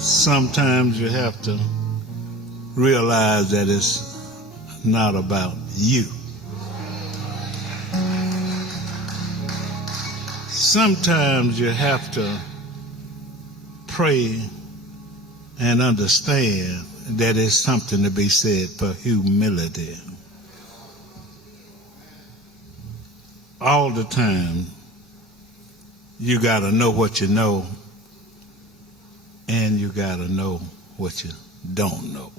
Sometimes you have to realize that it's not about you. Sometimes you have to pray and understand that it's something to be said for humility. All the time, you got to know what you know, and you got to know what you don't know.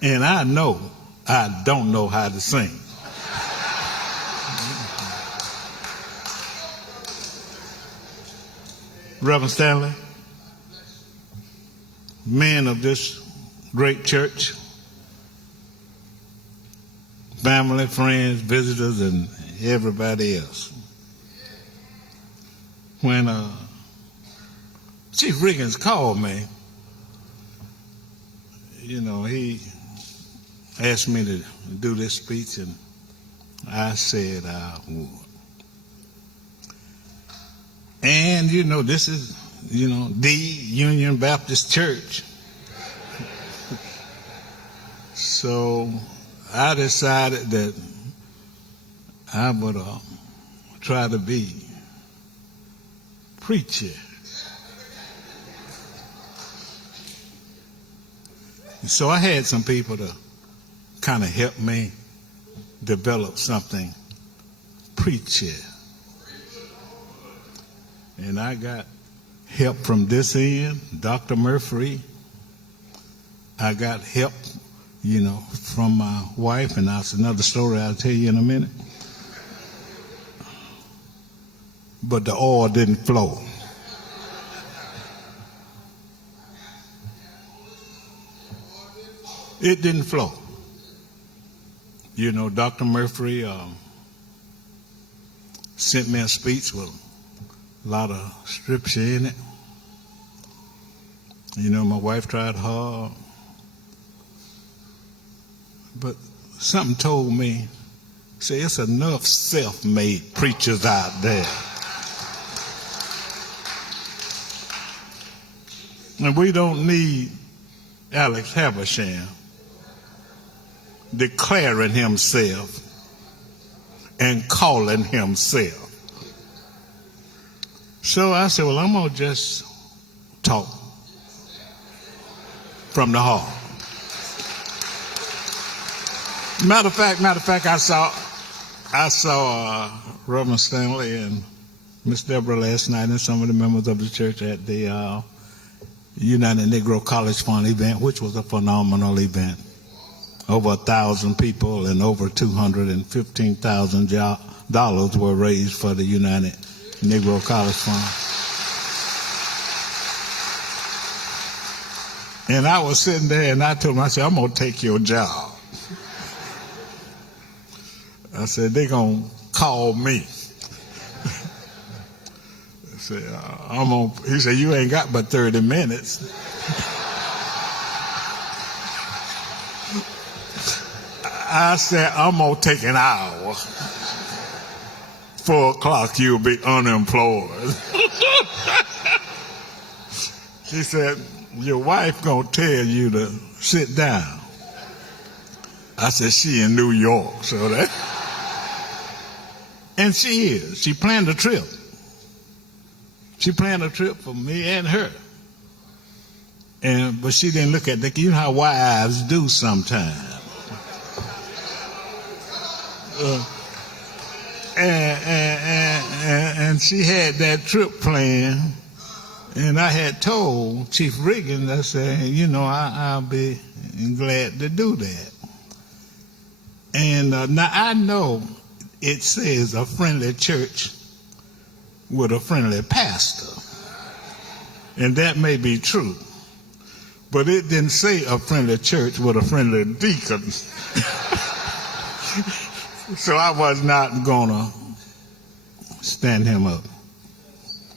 And I know I don't know how to sing. Reverend Stanley, men of this great church, family, friends, visitors, and everybody else. When Chief Riggins called me, he asked me to do this speech, and I said I would. And, this is, the Union Baptist Church. So I decided that I would try to be preacher. So I had some people to kind of help me develop something preacher. And I got help from this end, Dr. Murphy. I got help, from my wife, and that's another story I'll tell you in a minute. But the oil didn't flow. It didn't flow. Dr. Murphy sent me a speech with a lot of scripture in it. My wife tried hard. But something told me, say, it's enough self-made preachers out there. And we don't need Alex Habersham declaring himself and calling himself. So I said, well, I'm going to just talk from the heart. Matter of fact, I saw Reverend Stanley and Miss Deborah last night and some of the members of the church at the United Negro College Fund event, which was a phenomenal event. Over 1,000 people and over $215,000 were raised for the United Negro College Fund. And I was sitting there and I told him, I said, I'm going to take your job. I said, they're going to call me. I said, he said, you ain't got but 30 minutes. I said, I'm going to take an hour. 4 o'clock, you'll be unemployed. He said, your wife going to tell you to sit down. I said, she in New York, so that. And she is. She planned a trip. She planned a trip for me and her. But she didn't look at you know how wives do sometimes. And she had that trip planned, and I had told Chief Riggins, I said, I'll be glad to do that. And now I know it says a friendly church with a friendly pastor, and that may be true, but it didn't say a friendly church with a friendly deacon. So I was not going to stand him up.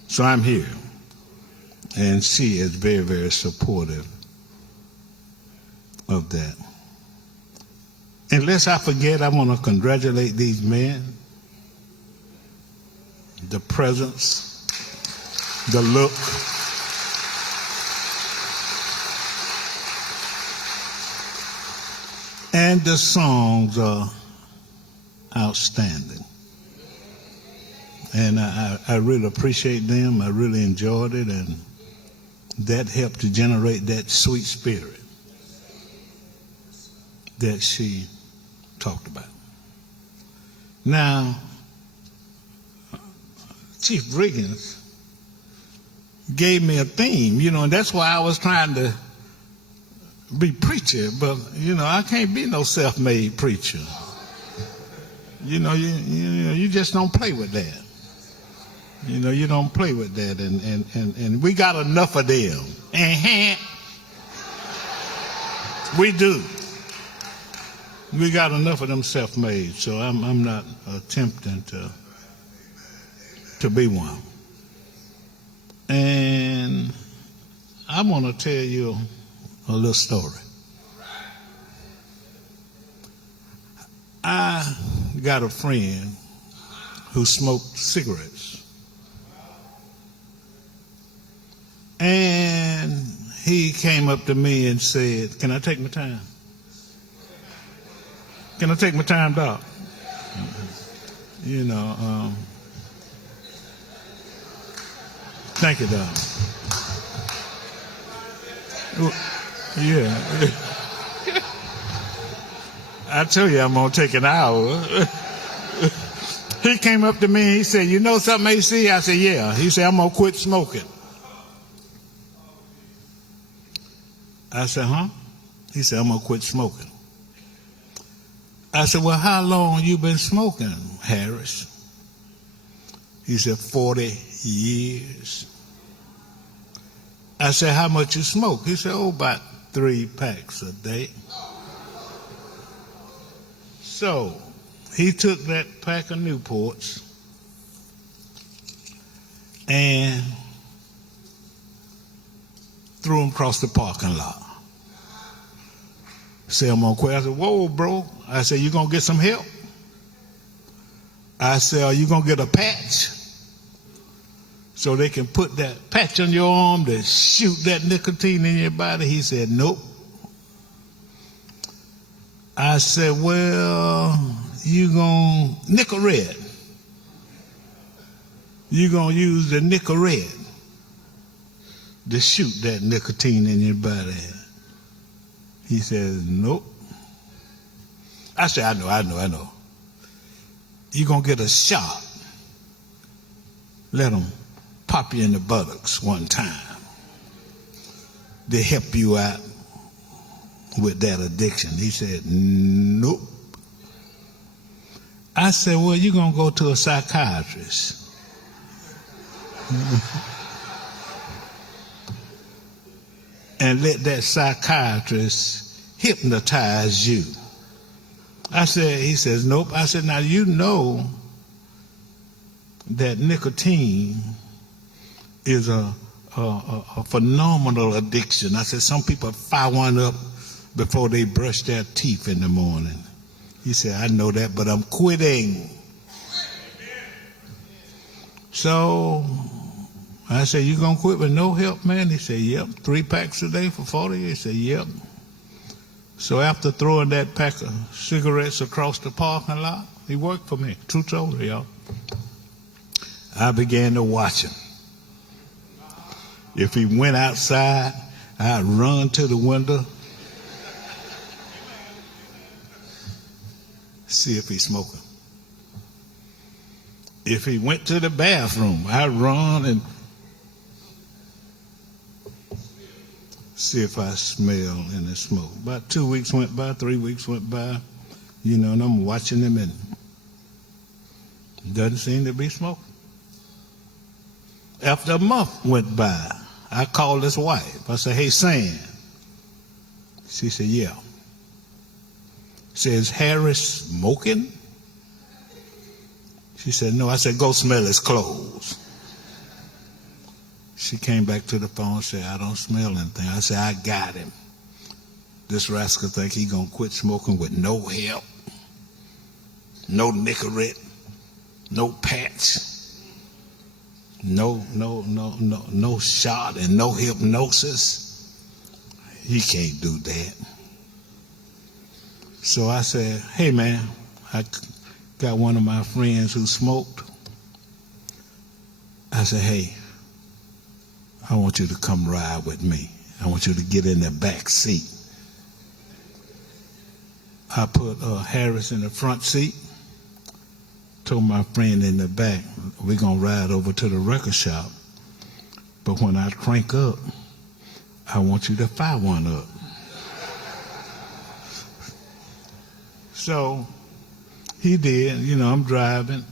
So I'm here. And she is very, very supportive of that. And lest I forget, I want to congratulate these men. The presence, the look, And the songs are outstanding. And I really appreciate them. I really enjoyed it, and that helped to generate that sweet spirit that she talked about. Now, Chief Riggins gave me a theme, and that's why I was trying to be preacher, but, I can't be no self-made preacher. You just don't play with that. You don't play with that, and we got enough of them. We do. We got enough of them self-made, so I'm not attempting to be one. And I want to tell you a little story. I got a friend who smoked cigarettes. And he came up to me and said, "Can I take my time? Can I take my time, Doc?" Thank you, Doc. Yeah. I tell you, I'm going to take an hour. He came up to me and he said, "You know something, AC?" I said, "Yeah." He said, "I'm going to quit smoking." I said, "Huh?" He said, "I'm going to quit smoking." I said, "Well, how long you been smoking, Harris?" He said, 40 years. I said, "How much you smoke?" He said, about 3 packs a day. So he took that pack of Newports and threw them across the parking lot. Said, "I'm going to quit." I said, "Whoa, bro." I said, "You going to get some help?" I said, "Are you going to get a patch so they can put that patch on your arm to shoot that nicotine in your body?" He said, "Nope." I said, "Well, you going to nickel red. You going to use the nickel red to shoot that nicotine in your body?" He says, "Nope." I said, I know. You're going to get a shot. Let them pop you in the buttocks one time. They help you out with that addiction." He said, "Nope." I said, "Well, you're going to go to a psychiatrist." And let that psychiatrist hypnotize you. He says, "Nope." I said, "Now you know that nicotine is a phenomenal addiction." I said, "Some people fire one up before they brush their teeth in the morning." He said, "I know that, but I'm quitting." So I said, "You gonna quit with no help, man?" He said, "Yep." 3 packs a day for 40 years. He said, "Yep." So after throwing that pack of cigarettes across the parking lot, he worked for me. True story, y'all. I began to watch him. If he went outside, I'd run to the window, see if he's smoking. If he went to the bathroom, I'd run and see if I smell any smoke. About 2 weeks went by, 3 weeks went by, and I'm watching him, and doesn't seem to be smoking. After a month went by, I called his wife. I said, "Hey, Sam." She said, "Yeah." Says, "Harris smoking?" She said, "No." I said, "Go smell his clothes." She came back to the phone and said, "I don't smell anything." I said, "I got him. This rascal think he gonna quit smoking with no help, no Nicorette, no patch, no shot, and no hypnosis. He can't do that." So I said, hey man, I got one of my friends who smoked. I said, hey, I want you to come ride with me. I want you to get in the back seat. I put Harris in the front seat, told my friend in the back, we're going to ride over to the record shop, but when I crank up, I want you to fire one up. So he did. You know, I'm driving.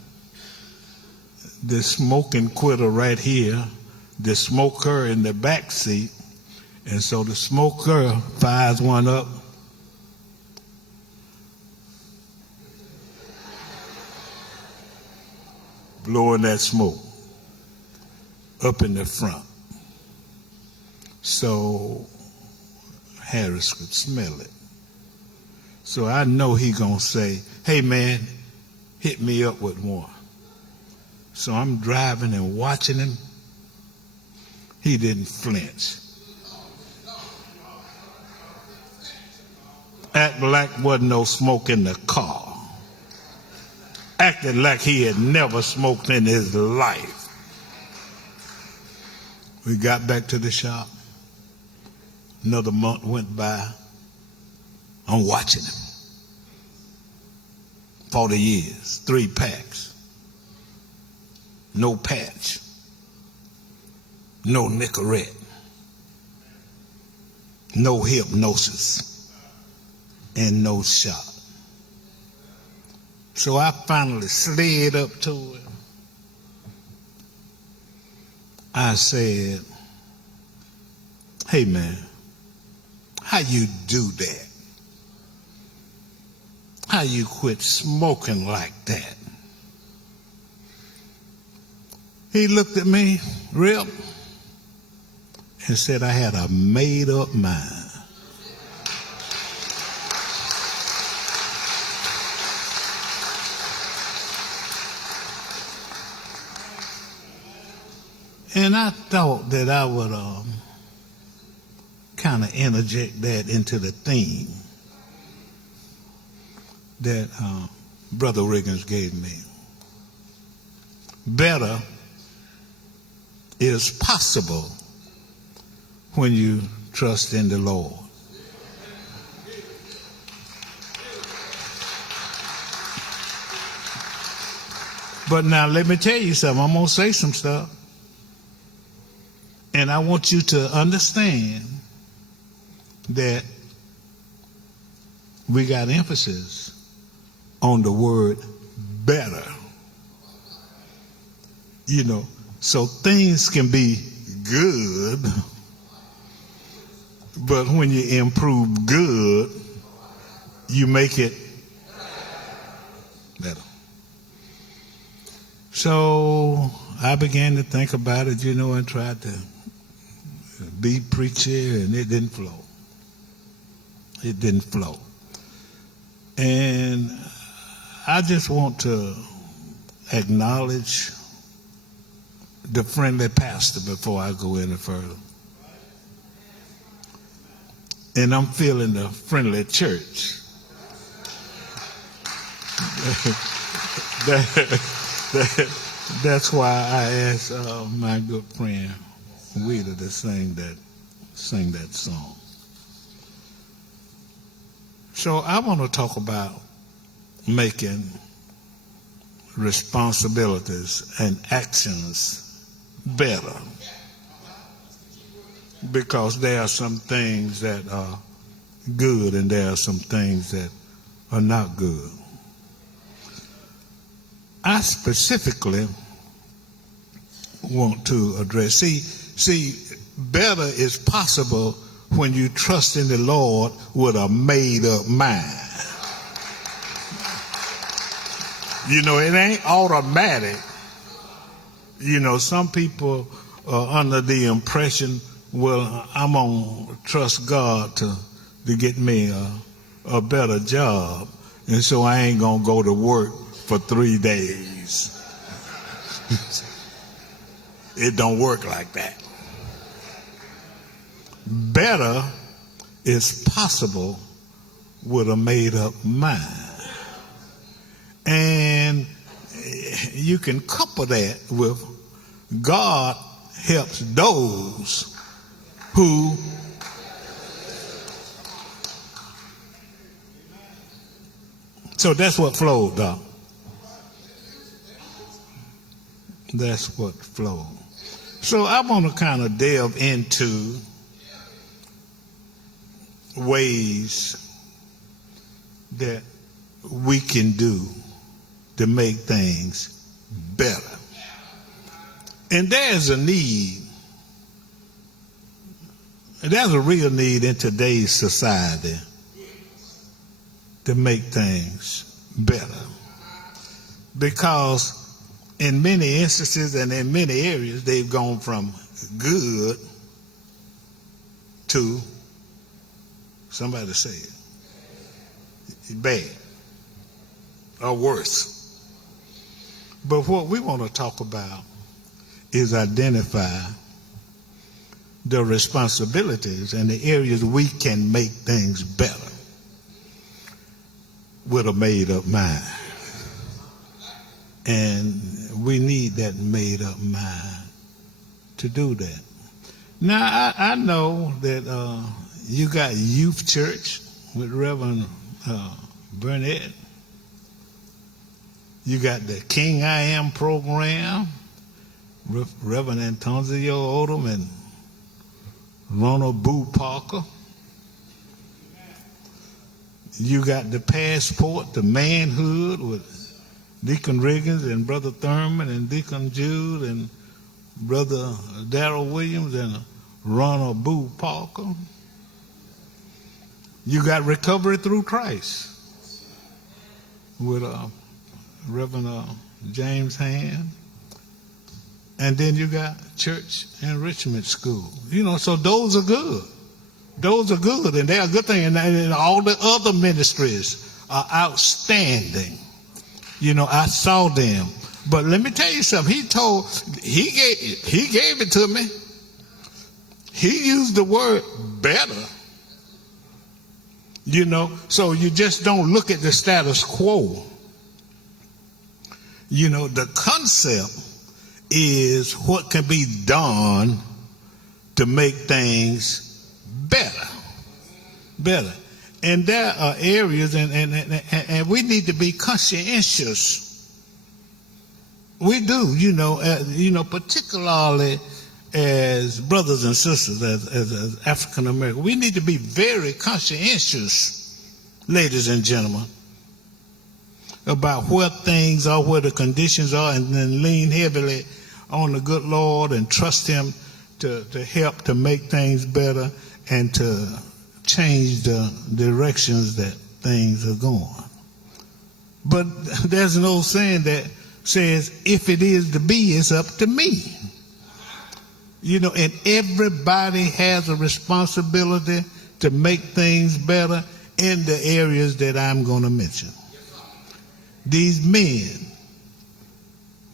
The smoking quitter right here, the smoker in the back seat, and so the smoker fires one up. Blowing that smoke up in the front. So Harris could smell it. So I know he gonna say, hey man, hit me up with one. So I'm driving and watching him. He didn't flinch. Act like wasn't no smoke in the car. Acted like he had never smoked in his life. We got back to the shop. Another month went by. I'm watching him. 40 years, 3 packs. No patch. No Nicorette. No hypnosis. And no shot. So I finally slid up to him. I said, hey man, how you do that? How you quit smoking like that? He looked at me, Rip, and said I had a made up mind. And I thought that I would kind of interject that into the theme that Brother Riggins gave me. Better is possible when you trust in the Lord. But now let me tell you something. I'm going to say some stuff. And I want you to understand that we got emphasis on the word better. You know, so things can be good, but when you improve good, you make it better. So I began to think about it, you know, and tried to be preacher, and it didn't flow. It didn't flow. And I just want to acknowledge the friendly pastor before I go any further. And I'm feeling the friendly church. That's why I asked my good friend Wheeler to sing that song. So I want to talk about making responsibilities and actions better, because there are some things that are good and there are some things that are not good. I specifically want to address, see, better is possible when you trust in the Lord with a made-up mind. You know, it ain't automatic. You know, some people are under the impression, well, I'm going to trust God to get me a better job, and so I ain't going to go to work for 3 days. It don't work like that. Better is possible with a made-up mind. And you can couple that with God helps those who so that's what flowed, Doc. That's what flowed. So I want to kind of delve into ways that we can do to make things better. And there's a need, there's a real need in today's society to make things better. Because in many instances and in many areas, they've gone from good to, somebody say it, bad or worse. But what we want to talk about is identify the responsibilities and the areas we can make things better with a made-up mind. And we need that made-up mind to do that. Now, I know that you got youth church with Reverend Burnett. You got the King I Am program, Reverend Antonio Odom and Ronald Boo Parker. You got the Passport, the Manhood with Deacon Riggins and Brother Thurman and Deacon Jude and Brother Darrell Williams and Ronald Boo Parker. You got Recovery Through Christ with Reverend James Hand. And then you got Church Enrichment School. You know, so those are good. Those are good, and they're a good thing. And all the other ministries are outstanding. You know, I saw them. But let me tell you something. He gave it to me. He used the word better. You know, so you just don't look at the status quo. You know, the concept is what can be done to make things better. And there are areas, and we need to be conscientious. We do, you know, particularly as brothers and sisters, as African Americans, we need to be very conscientious, ladies and gentlemen, about where things are, where the conditions are, and then lean heavily on the good Lord and trust Him to help to make things better and to change the directions that things are going. But there's an old saying that says, if it is to be, it's up to me. You know, and everybody has a responsibility to make things better in the areas that I'm going to mention. These men,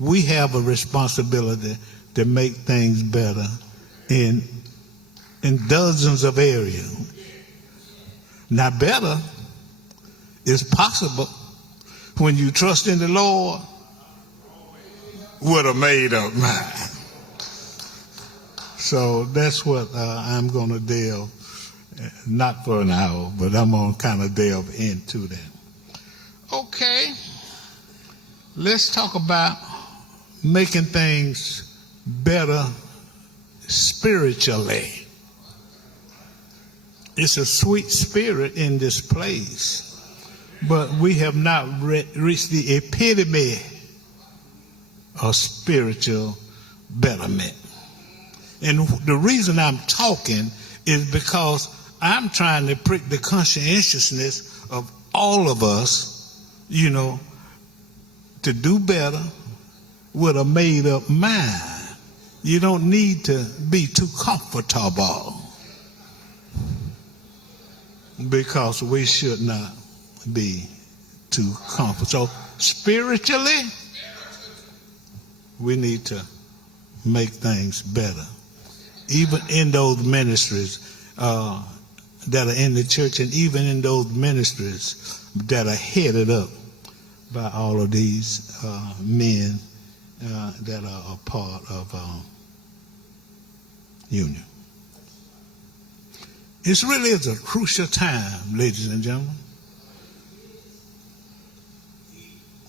we have a responsibility to make things better in dozens of areas. Now, better is possible when you trust in the Lord with a made-up mind. So that's what I'm going to delve, not for an hour, but I'm going to kind of delve into that. Okay, let's talk about making things better spiritually. It's a sweet spirit in this place, but we have not reached the epitome of spiritual betterment. And the reason I'm talking is because I'm trying to prick the conscientiousness of all of us, you know, to do better with a made-up mind. You don't need to be too comfortable, because we should not be too comfortable. So spiritually, we need to make things better. Even in those ministries, that are in the church and even in those ministries that are headed up by all of these men that are a part of union. It really is a crucial time, ladies and gentlemen.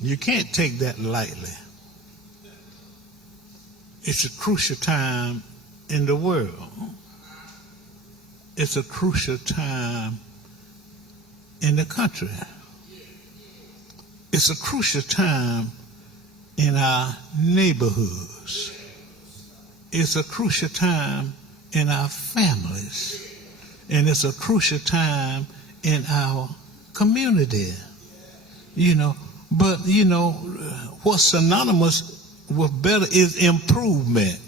You can't take that lightly. It's a crucial time in the world. It's a crucial time in the country. It's a crucial time in our neighborhoods. It's a crucial time in our families. And it's a crucial time in our community. But what's synonymous with better is improvement.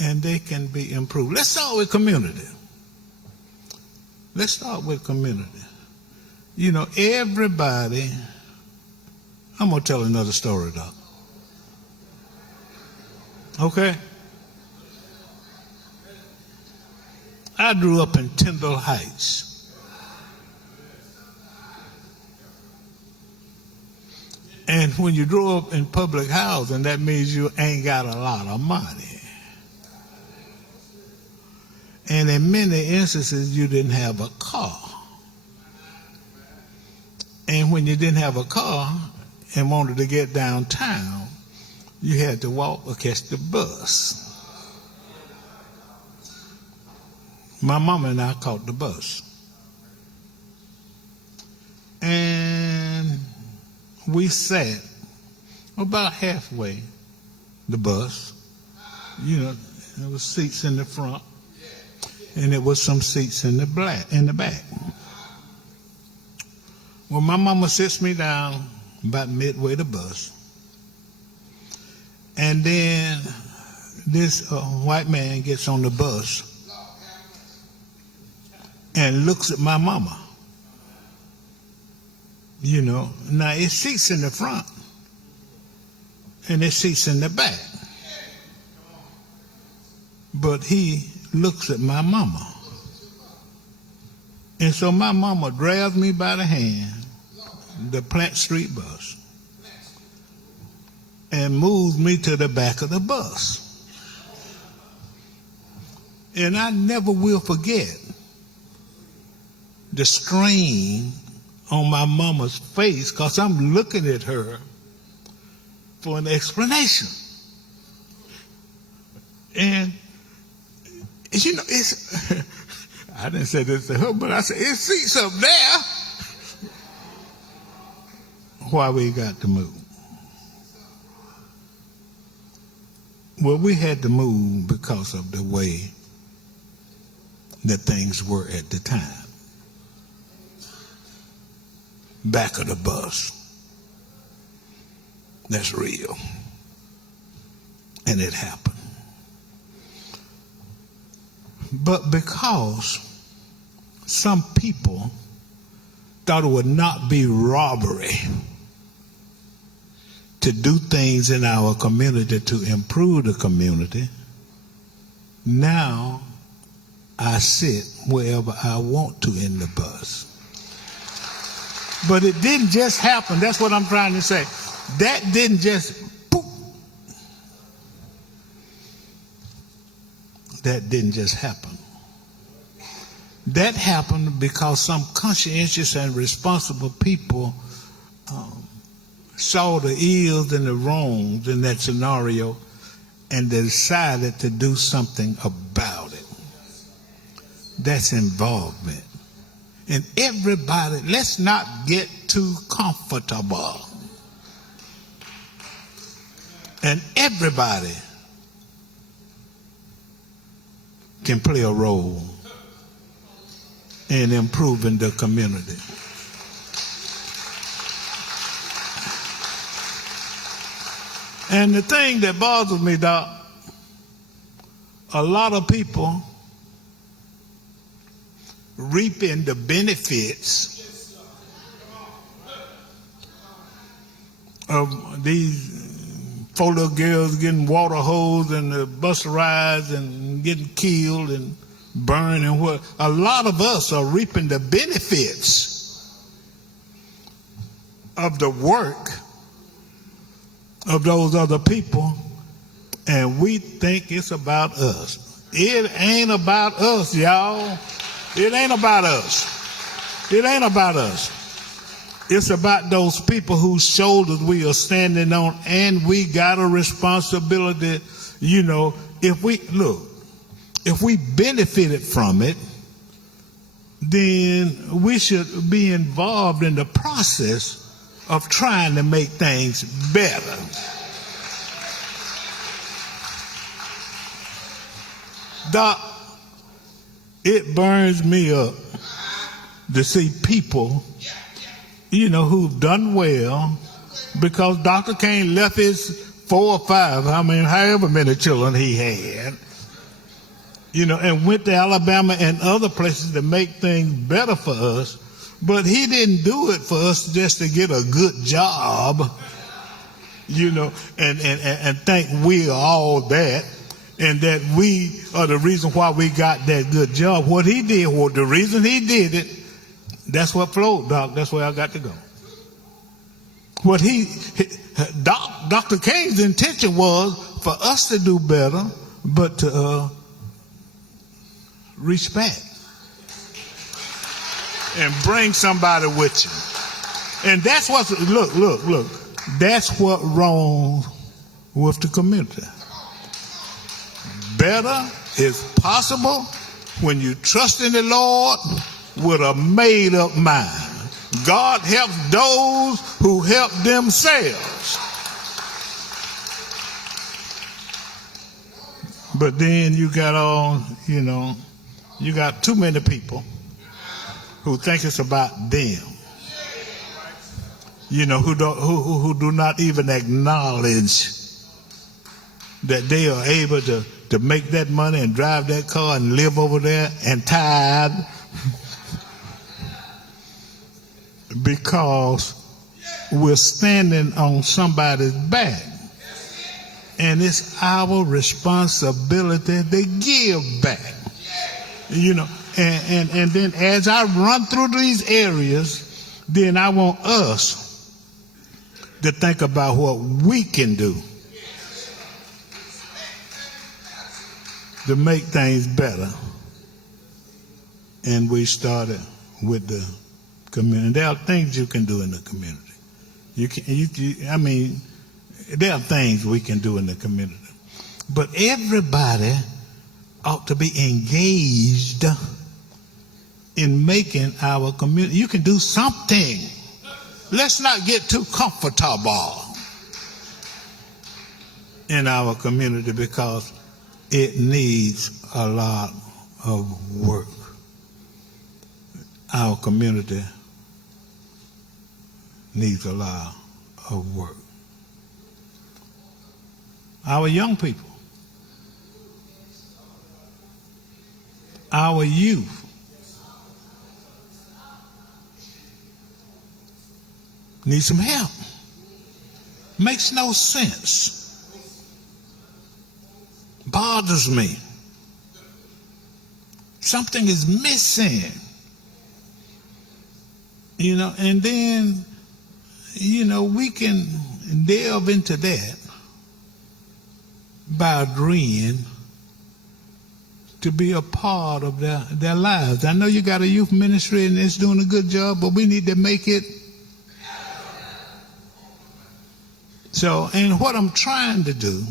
And they can be improved. Let's start with community. Everybody, I'm going to tell another story, Doc. Okay? I grew up in Tyndall Heights. And when you grow up in public housing, that means you ain't got a lot of money. And in many instances, you didn't have a car. And when you didn't have a car and wanted to get downtown, you had to walk or catch the bus. My mama and I caught the bus. And we sat about halfway the bus. There was seats in the front, and there was some seats in the back. Well, my mama sits me down about midway the bus, and then this white man gets on the bus and looks at my mama. Now it's seats in the front and there's seats in the back. But he looks at my mama. And so my mama grabs me by the hand, the Plant Street bus, and moves me to the back of the bus. And I never will forget the strain on my mama's face, because I'm looking at her for an explanation. And, it's, I didn't say this to her, but I said, it's seats up there. Why we got to move? Well, we had to move because of the way that things were at the time. Back of the bus. That's real. And it happened. But because some people thought it would not be robbery to do things in our community to improve the community, now I sit wherever I want to in the bus. But it didn't just happen. That's what I'm trying to say. That didn't just, poof. That didn't just happen. That happened because some conscientious and responsible people saw the ills and the wrongs in that scenario, and they decided to do something about it. That's involvement. And everybody, let's not get too comfortable. And everybody can play a role in improving the community. And the thing that bothers me, Doc, a lot of people reaping the benefits of these 4 little girls getting water hosed and the bus rides and getting killed and burn, and what a lot of us are reaping the benefits of the work of those other people, and we think it's about us. It ain't about us, y'all. It ain't about us. It ain't about us. It's about those people whose shoulders we are standing on, and we got a responsibility. You know, if we benefited from it, then we should be involved in the process of trying to make things better. Doc, it burns me up to see people, you know, who've done well, because Dr. King left his 4 or 5, however many children he had, you know, and went to Alabama and other places to make things better for us. But he didn't do it for us just to get a good job, you know, and think we are all that, and that we are the reason why we got that good job. What he did, well, the reason he did it, that's what flowed, Doc. That's where I got to go. Dr. King's intention was for us to do better, but to reach back and bring somebody with you. And that's what's, look, that's what wrong with the community. Better is possible when you trust in the Lord with a made-up mind. God helps those who help themselves. But then you got you got too many people who think it's about them. You know, who do not even acknowledge that they are able to make that money and drive that car and live over there and tired because we're standing on somebody's back. And it's our responsibility to give back. You know, and then as I run through these areas, then I want us to think about what we can do to make things better. And we started with the community. There are things you can do in the community. There are things we can do in the community. But everybody ought to be engaged in making our community. You can do something. Let's not get too comfortable in our community, because it needs a lot of work. Our community needs a lot of work. Our young people, our youth, need some help. Makes no sense. Bothers me. Something is missing. You know, and then, you know, we can delve into that by agreeing to be a part of their lives. I know you got a youth ministry and it's doing a good job, but we need to make it. So, and what I'm trying to do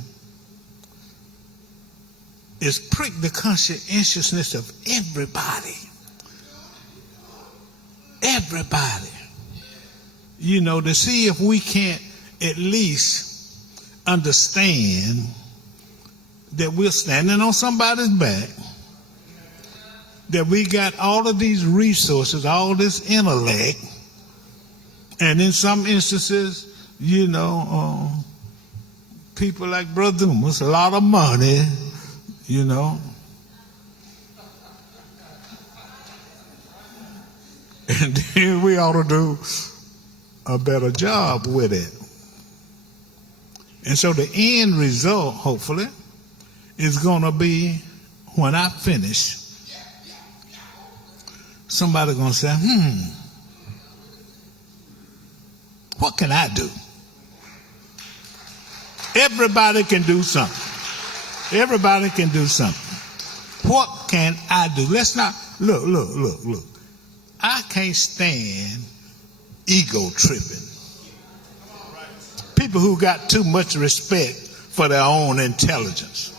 is prick the conscientiousness of everybody. Everybody. You know, to see if we can't at least understand that we're standing on somebody's back, that we got all of these resources, all this intellect, and in some instances, you know, people like Brother Dumas, a lot of money, you know. And then we ought to do a better job with it. And so the end result, hopefully, is going to be, when I finish, somebody going to say, what can I do? Everybody can do something. Everybody can do something. What can I do? Let's not, look. I can't stand ego tripping. People who got too much respect for their own intelligence.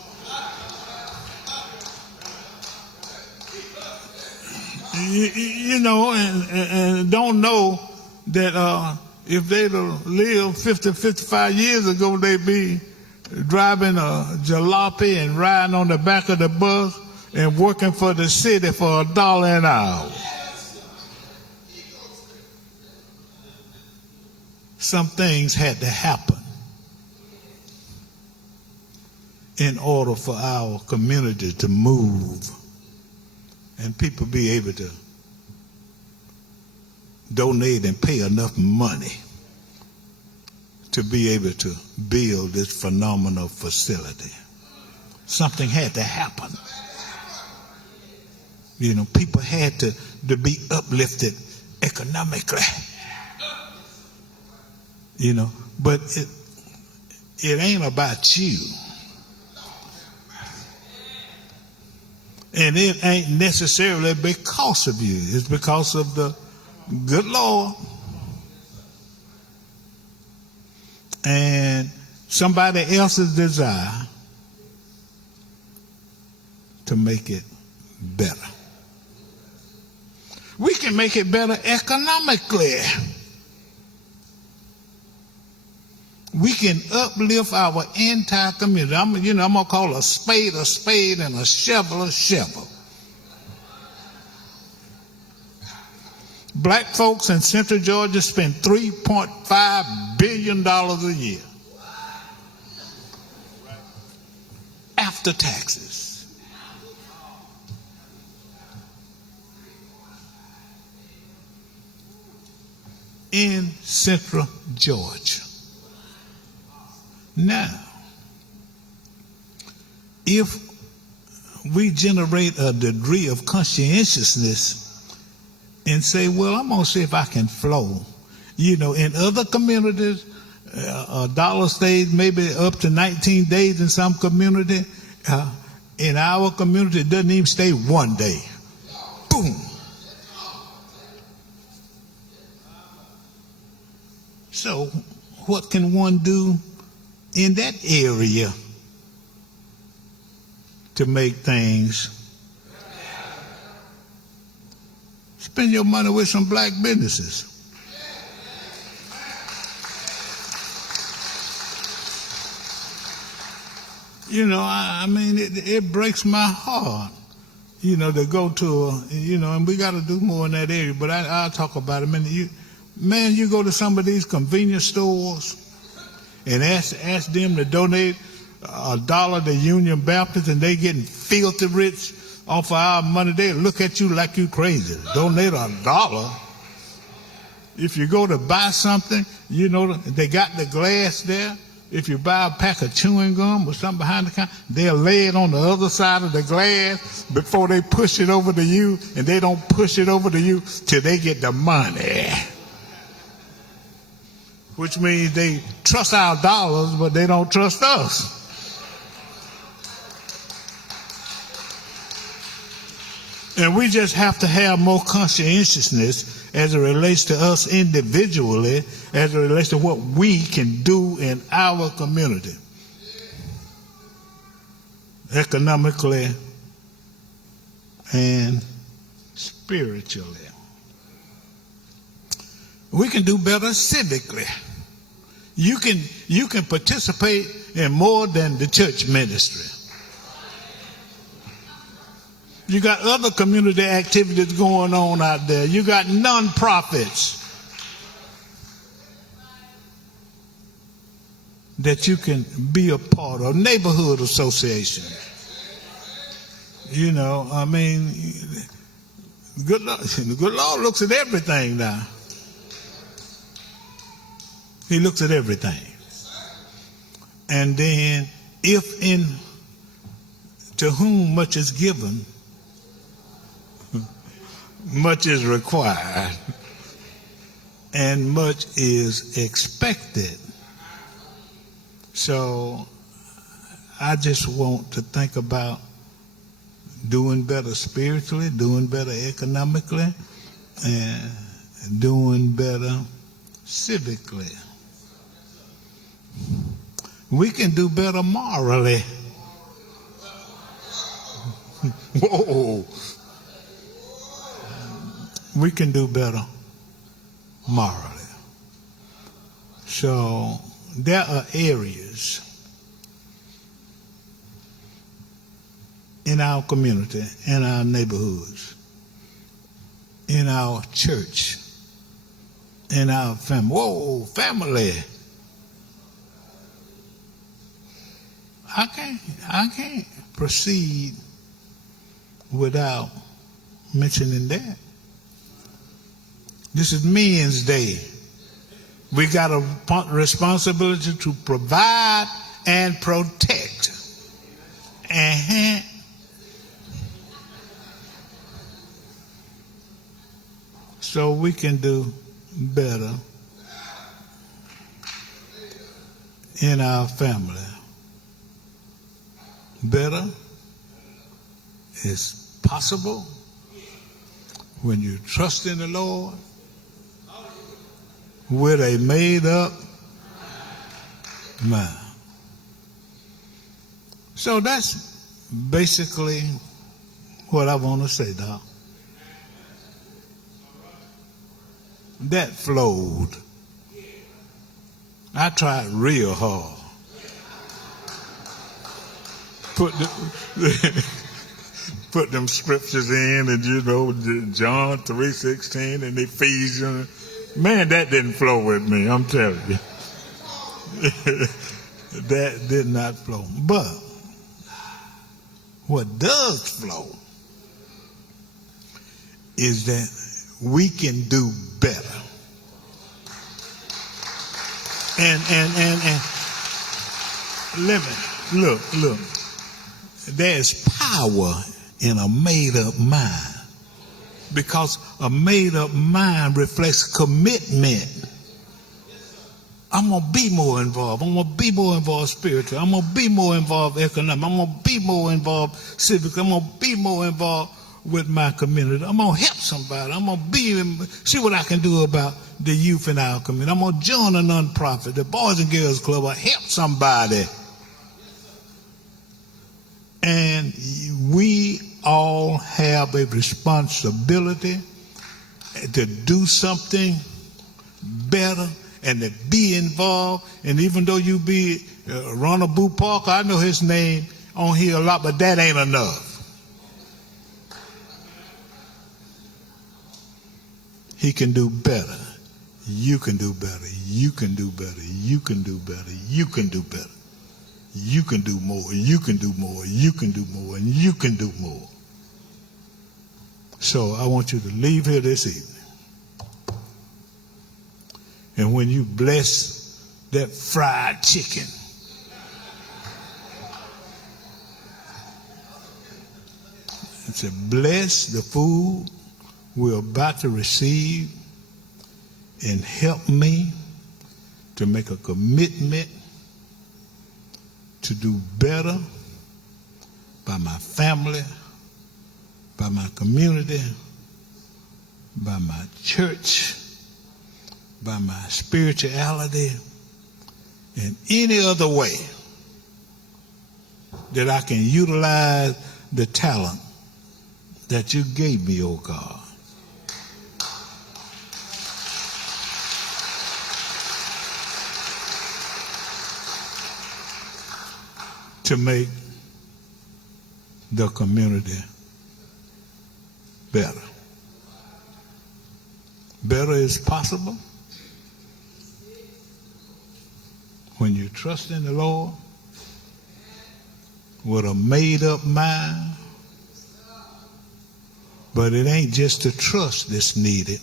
You know, and don't know that if they'd have lived 50, 55 years ago, they'd be driving a jalopy and riding on the back of the bus and working for the city for $1 an hour. Some things had to happen in order for our community to move and people be able to donate and pay enough money to be able to build this phenomenal facility. Something had to happen. You know, people had to be uplifted economically. You know, but it ain't about you. And it ain't necessarily because of you. It's because of the good Lord and somebody else's desire to make it better. We can make it better economically. We can uplift our entire community. I'm going to call a spade and a shovel a shovel. Black folks in Central Georgia spend $3.5 billion a year after taxes. In Central Georgia. Now, if we generate a degree of conscientiousness and say, well, I'm going to see if I can flow. You know, in other communities, a dollar stays maybe up to 19 days in some community. In our community, it doesn't even stay 1 day. Boom. So what can one do in that area to make things? Spend your money with some black businesses. You know, I mean, it breaks my heart, you know, to go to, and we got to do more in that area, but I'll talk about it in a minute. You go to some of these convenience stores and ask them to donate $1 to Union Baptist, and they getting filthy rich off of our money. They look at you like you crazy. Donate $1. If you go to buy something, they got the glass there. If you buy a pack of chewing gum or something behind the counter, they'll lay it on the other side of the glass before they push it over to you, and they don't push it over to you till they get the money. Which means they trust our dollars, but they don't trust us. And we just have to have more conscientiousness as it relates to us individually, as it relates to what we can do in our community. Economically and spiritually. We can do better civically. You can participate in more than the church ministry. You got other community activities going on out there. You got non-profits that you can be a part of, neighborhood associations. I mean, good Lord looks at everything now. He looks at everything. And then, to whom much is given, much is required and much is expected. So I just want to think about doing better spiritually, doing better economically, and doing better civically. We can do better morally. Whoa. We can do better morally. So there are areas in our community, in our neighborhoods, in our church, in our family. Whoa, family. I can't proceed without mentioning that. This is Men's Day. We got a responsibility to provide and protect. So we can do better in our family. Better is possible when you trust in the Lord with a made-up mind. So that's basically what I want to say, Doc. That flowed. I tried real hard. Put them scriptures in, and John 3:16 and Ephesians. Man, that didn't flow with me, I'm telling you. That did not flow. But what does flow is that we can do better. And look. There's power in a made-up mind, because a made-up mind reflects commitment. I'm going to be more involved. I'm going to be more involved spiritually. I'm going to be more involved economically. I'm going to be more involved civically. I'm going to be more involved with my community. I'm going to help somebody. I'm going to see what I can do about the youth in our community. I'm going to join a nonprofit, the Boys and Girls Club, or help somebody. And we all have a responsibility to do something better and to be involved. And even though you be Ronald Boo Parker, I know his name on here a lot, but that ain't enough. He can do better. You can do better. You can do better. You can do better. You can do better. You can do more. You can do more. You can do more. And you can do more. So I want you to leave here this evening. And when you bless that fried chicken, and say, bless the food we're about to receive and help me to make a commitment to do better by my family, by my community, by my church, by my spirituality, and any other way that I can utilize the talent that you gave me, oh God. To make the community better. Better is possible when you trust in the Lord with a made-up mind. But it ain't just the trust that's needed,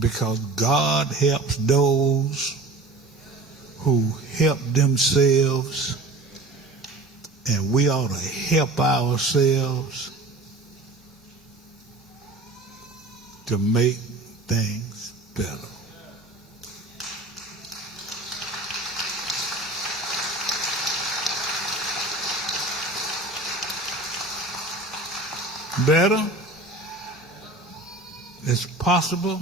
because God helps those who help themselves, and we ought to help ourselves to make things better. Better is possible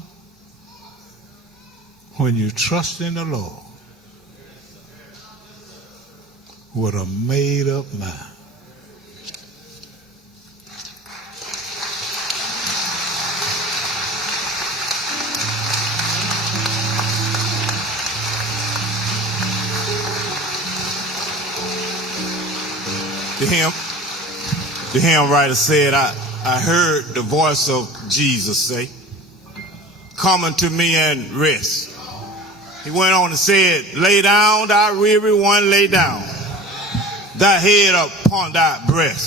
when you trust in the Lord with a made-up mind. The hymn writer said, I heard the voice of Jesus say, "Come unto me and rest." He went on and said, "Lay down, thy weary one, lay down, thy head upon thy breast.